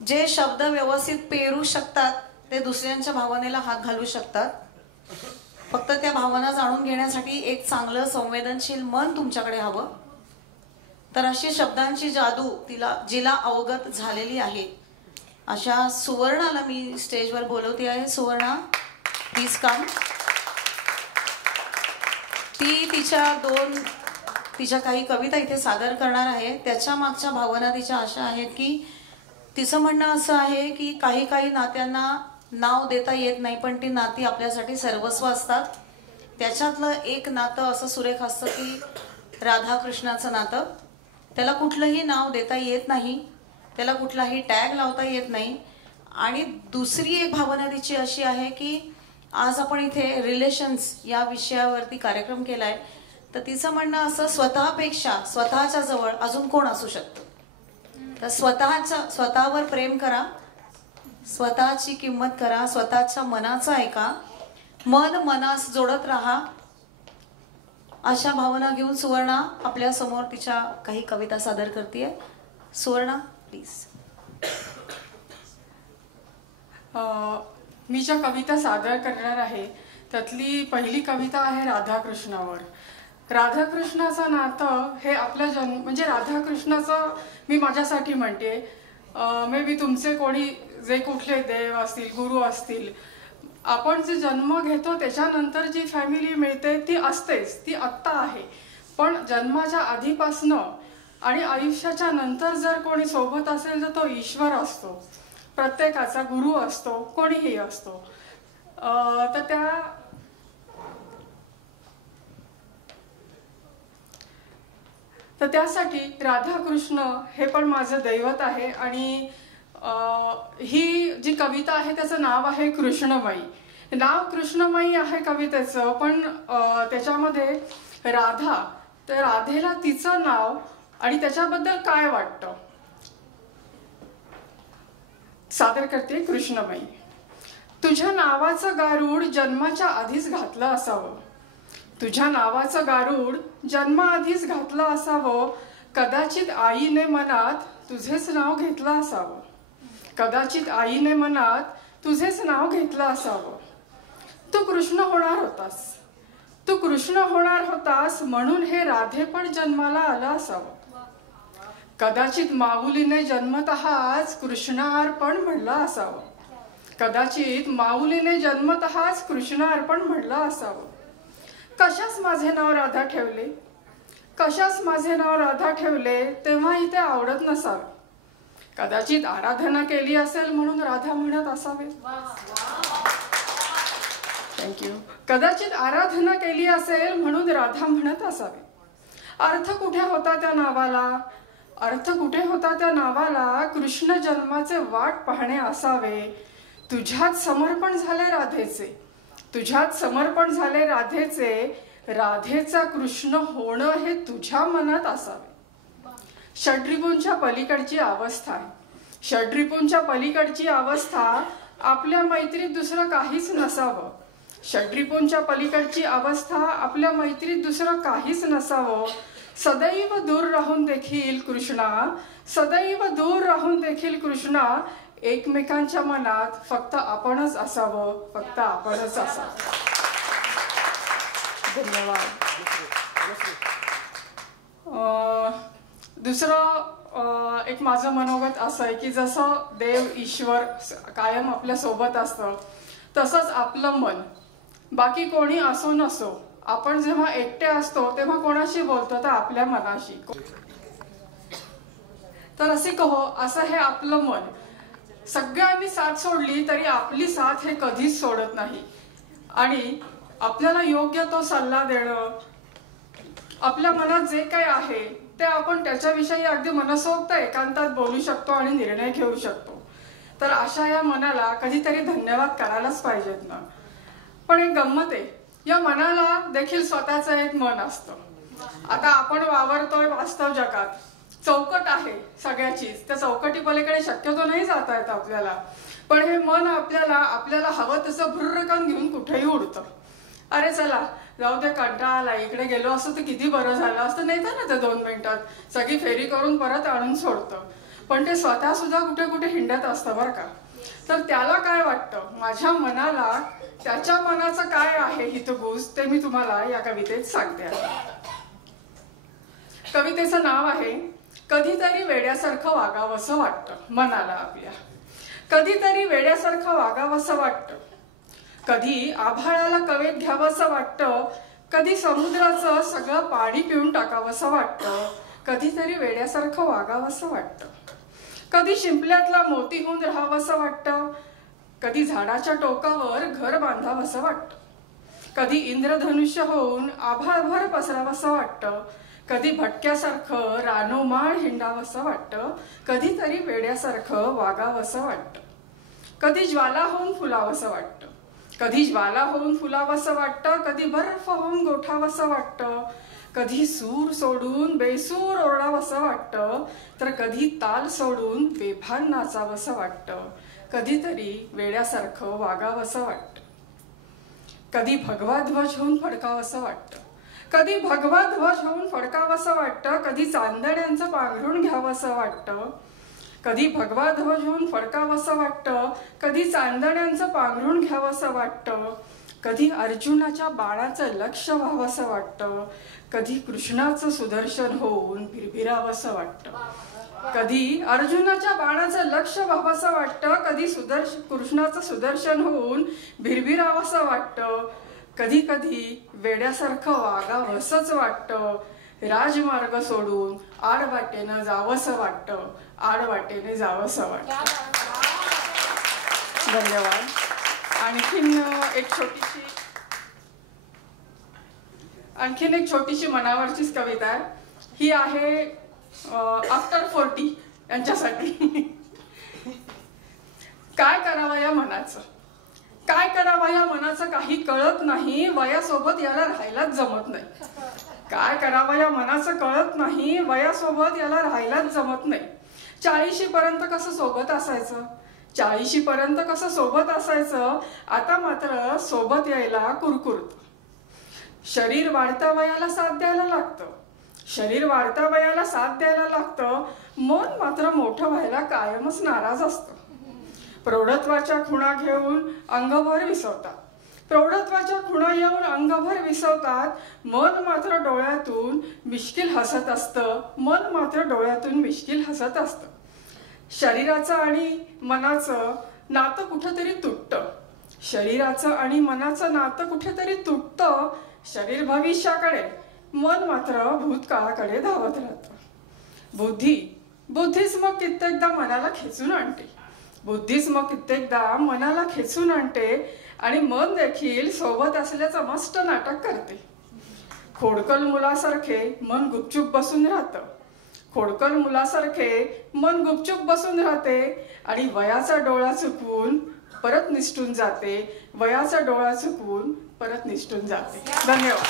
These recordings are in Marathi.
जे शब्द व्यवस्थित पेरू शकतात ते दुसऱ्यांच्या भावनेला हात घालू शकतात. फक्त त्या भावना जाणून घेण्यासाठी एक चांगलं संवेदनशील मन तुमच्याकडे हवं. तर अशी शब्दांची जादू जिला अवगत झालेली आहे अशा सुवर्णाला मी स्टेजवर बोलवते आहे. Suvarna, please come. ती तिच्या काही कविता इथे सादर करणार आहे. त्याच्या मागच्या भावना तिच्या अशा आहेत की तिचं म्हणणं असं आहे की काही नात्यांना नाव देता येत नाही, पण ती नाती आपल्यासाठी सर्वस्व असतात. त्याच्यातलं एक नातं असं सुरेख असतं की राधाकृष्णाचं नातं. त्याला कुठलंही नाव देता येत नाही, त्याला कुठलाही टॅग लावता येत नाही. आणि दुसरी एक भावना तिची अशी आहे की आज आपण इथे रिलेशन्स या विषयावरती कार्यक्रम केलाय, तर तिचं म्हणणं असं, स्वतःपेक्षा स्वतःच्या जवळ अजून कोण असू शकतं. तर स्वतःवर प्रेम करा, स्वतःची किंमत करा, स्वतःच्या मनाचं ऐका, मन मनास जोडत राहा. अशा भावना घेऊन सुवर्णा आपल्या समोर तिच्या काही कविता सादर करते. सुवर्णा, प्लीज. मी ज्या कविता सादर करणार आहे त्यातली पहिली कविता आहे राधाकृष्णावर. राधाकृष्णाचं नातं हे आपल्या म्हणजे राधाकृष्णाचं मी माझ्यासाठी म्हणते. मे बी तुमचे कोणी जे कुठले देव असतील, गुरु असतील, आपण जे जन्म घेतो त्याच्यानंतर जी फॅमिली मिळते ती असतेच, ती आत्ता आहे. पण जन्माच्या आधीपासनं आणि आयुष्याच्या नंतर जर कोणी सोबत असेल तर तो ईश्वर असतो, प्रत्येकाचा गुरु असतो, कोणीही असतो. तर त्यासाठी राधाकृष्ण हे पण माझं दैवत आहे. आणि ही जी कविता आहे त्याचं नाव आहे कृष्णमयी. नाव कृष्णमयी आहे कवितेचं, पण त्याच्यामध्ये राधा, तर राधेला तिचं नाव आणि त्याच्याबद्दल काय वाटतं सादर करते. कृष्णमयी. तुझ्या नावाचं गारूड जन्माच्या आधीच घातलं असावं, तुझ्या नावाचं गारूड जन्माआधीच घातलं असावं. कदाचित आईने मनात तुझेच नाव घेतलं असावं, कदाचित आईने मनात तुझेच नाव घेतलं असावं. तू कृष्ण होणार होतास, तू कृष्ण होणार होतास म्हणून हे राधे पण जन्माला आलं असावं. कदाचित माऊलीने जन्मतःच कृष्णार्पण म्हणलं असावं, कदाचित माऊलीने जन्मतःच कृष्णार्पण म्हणलं असावं. कशास माझे नाव राधा ठेवले, कशास माझे नाव राधा ठेवले तेव्हाही ते आवडत नसावे. कदाचित आराधना केली असेल म्हणून राधा म्हणत असावे. थँक्यू. कदाचित आराधना केली असेल म्हणून राधा म्हणत असावे. अर्थ कुठे होता त्या नावाला, अर्थ कुठे होता त्या नावाला. कृष्ण जन्माचे वाट पाहणे असावे. तुझ्यात समर्पण झाले राधेचे, तुझ्यात समर्पण झाले राधेचे. राधेचा कृष्ण होणं हे तुझ्या मनात असावे. षड्रिपूंच्या पलीकडची अवस्था आहे, षड्रिपूंच्या पलीकडची अवस्था. आपल्या मैत्रीत दुसरं काहीच नसावं, षड्रिपूंच्या पलीकडची अवस्था. आपल्या मैत्रीत दुसरं काहीच नसावं. सदैव दूर राहून देखील कृष्णा, सदैव दूर राहून देखील कृष्णा. एकमेकांच्या मनात फक्त आपणच असावं, फक्त आपणच असावं. धन्यवाद. दुसरं एक माझं मनोगत असं आहे की जसं देव ईश्वर कायम आपल्या सोबत असतं, तसंच आपलं मन, बाकी कोणी असो नसो, आपण जेव्हा एकटे असतो तेव्हा कोणाशी बोलतो तर आपल्या मनाशी. तर असे कहो, असं हे आपलं मन. सगळ्यांनी साथ सोडली तरी आपली साथ हे कधीच सोडत नाही. आणि आपल्याला योग्य तो सल्ला देणं, आपल्या मनात जे काही आहे ते आपण त्याच्याविषयी अगदी मनसोक्त एकांतात बोलू शकतो आणि निर्णय घेऊ शकतो. तर अशा या मनाला कधीतरी धन्यवाद करायलाच पाहिजेत ना. पण एक गंमत आहे, या मनाला देखील स्वतःचं एक मन असतं. आता आपण वावरतोय वास्तव जगात, चौकट आहे सगळ्याचीच, त्या चौकटी पलीकडे शक्यतो नाही जाता येत आपल्याला. पण हे मन आपल्याला हवं तसं भुर्रकन घेऊन कुठेही उडतं. अरे चला जाऊ दे, कंटाळा आला, इकडे गेलो असतं तर किती बरं झालं असतं, नाही तर ना ते 2 मिनिटात सगळी फेरी करून परत आणून सोडतं. पण ते स्वतः सुद्धा कुठे कुठे हिंडत असतं बरं का. तर त्याला काय वाटतं, माझ्या मनाला त्याच्या मनाचं काय आहे हितगुज, ते मी तुम्हाला या कवितेत सांगते. कवितेचं नाव आहे कधीतरी वेड्यासारखं वागावंसं वाटतं मनाला आपल्या. कधीतरी वेड्यासारखं वागावंसं वाटतं, कधी आभाळाला कवेत घ्यावंसं वाटतं, कधी समुद्राचं सगळं पाणी पिऊन टाकावंसं वाटतं. कधीतरी वेड्यासारखं वागावंसं वाटतं, कधी शिंपल्यातला मोती होऊन राहावंसं वाटतं, कधी झाडाच्या टोकावर घर बांधावंसं वाटतं, कधी इंद्रधनुष्य होऊन आभाळभर पसरावंसं वाटतं, कधी भटक्यासारखं रानोमाळ हिंडावंसं वाटतं. कधीतरी वेड्यासारखं वागावंसं वाटतं, कधी ज्वाला होऊन फुलावंसं वाटतं, कधी ज्वाला होऊन फुलावंसं वाटतं, कधी बर्फ होऊन गोठावंसं वाटतं, कधी सूर सोडून बेसूर ओरडावंसं वाटतं, तर कधी ताल सोडून बेभान नाचावंसं वाटतं. कधीतरी वेड्यासारखं वागावंसं वाटतं, कधी भगवा ध्वज होऊन फडकावंसं वाटतं, कधी भगवा ध्वज होऊन फडकावंसं वाटतं, कधी चांदण्यांचं पांघरून घ्यावंसं वाटतं, कधी भगवा ध्वज होऊन फडकावंसं वाटतं, कधी चांदण्यांचं पांघरून घ्यावंसं वाटतं, कधी अर्जुनाच्या बाणाचं लक्ष व्हावंसं वाटतं, कधी कृष्णाचं सुदर्शन होऊन भिरभिरावंसं वाटतं, कधी अर्जुनाच्या बाणाचं लक्ष व्हावंसं वाटतं, कधी कृष्णाचं सुदर्शन होऊन भिरभिरावंसं वाटतं. कधी कधी वेड्यासारखं वागावंसंच वाटतं, राजमार्ग सोडून आडवाटेनं जावंसं वाटतं, आडवाटेने जावंसं वाटतं. धन्यवाद. आणखीन एक छोटीशी मनावरचीच कविता आहे. ही आहे आफ्टर 40 यांच्यासाठी. काय करावं या मनाचं, काय करावं या मनाचं काही कळत नाही, वयासोबत याला राहायलाच जमत नाही. काय करावं या मनाचं कळत नाही, वयासोबत याला राहायलाच जमत नाही. 40 पर्यंत कसं सोबत असायचं, 40 पर्यंत कसं सोबत असायचं, आता मात्र सोबत यायला कुरकुरत. शरीर वाढता वयाला साथ द्यायला लागतं, शरीर वाढता वयाला साथ द्यायला लागतं, मन मात्र मोठं व्हायला कायमच नाराज असतं. प्रौढत्वाच्या खुणा घेऊन अंगभर विसवतात, प्रौढत्वाच्या खुणा येऊन अंगभर विसवतात, मन मात्र डोळ्यातून मिश्किल हसत असतं, मन मात्र डोळ्यातून मिश्किल हसत असतं. शरीराचं आणि मनाचं नातं कुठेतरी तुटतं, शरीराचं आणि मनाचं नातं कुठेतरी तुटतं. शरीर भविष्याकडे, मन मात्र भूतकाळाकडे धावत राहतं. बुद्धीच मग कित्येकदा मनाला खेचून आणते, बुद्धीच मग कित्येकदा मनाला खेचून आणते आणि मन देखील सोबत असल्याचं मस्त नाटक करते. खोडकल मुलासारखे मन गुपचूप बसून राहतं, खोडकल मुलासारखे मन गुपचूप बसून राहते आणि वयाचा डोळा चुकवून परत निसटून जाते, वयाचा डोळा चुकवून परत निसटून जाते. धन्यवाद.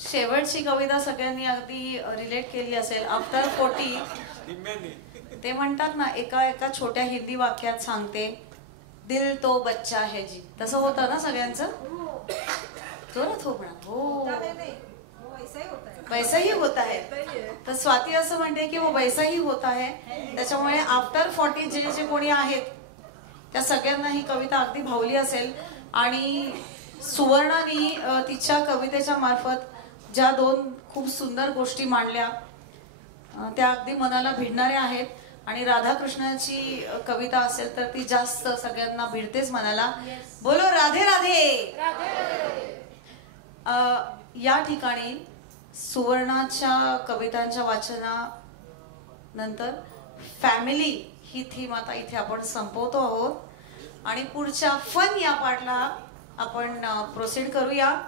शेवटची कविता सगळ्यांनी अगदी रिलेट केली असेल. आफ्टर 40 ते म्हणतात ना, एका छोट्या हिंदी वाक्यात सांगते, दिल तो बच्चा है जी. तसं होतं ना सगळ्यांचं. जोरात हो म्हणा. हो वैसा ही होता है. तर स्वाती असं म्हणते की वो वैसा ही होता है. त्याच्यामुळे आफ्टर 40 जे कोणी आहेत त्या सगळ्यांना ही कविता अगदी भावली असेल. आणि सुवर्णानी तिच्या कवितेच्या मार्फत ज्या 2 खूप सुंदर गोष्टी मांडल्या त्या अगदी मनाला भिडणाऱ्या आहेत. आणि राधाकृष्णाची कविता असेल तर ती जास्त सगळ्यांना भिडतेच मनाला. बोलो राधे राधे. या ठिकाणी सुवर्णाच्या कवितांच्या वाचनानंतर फॅमिली ही थीम आता इथे आपण संपवतो आहोत आणि पुढच्या फन या पार्टला आपण प्रोसीड करूया.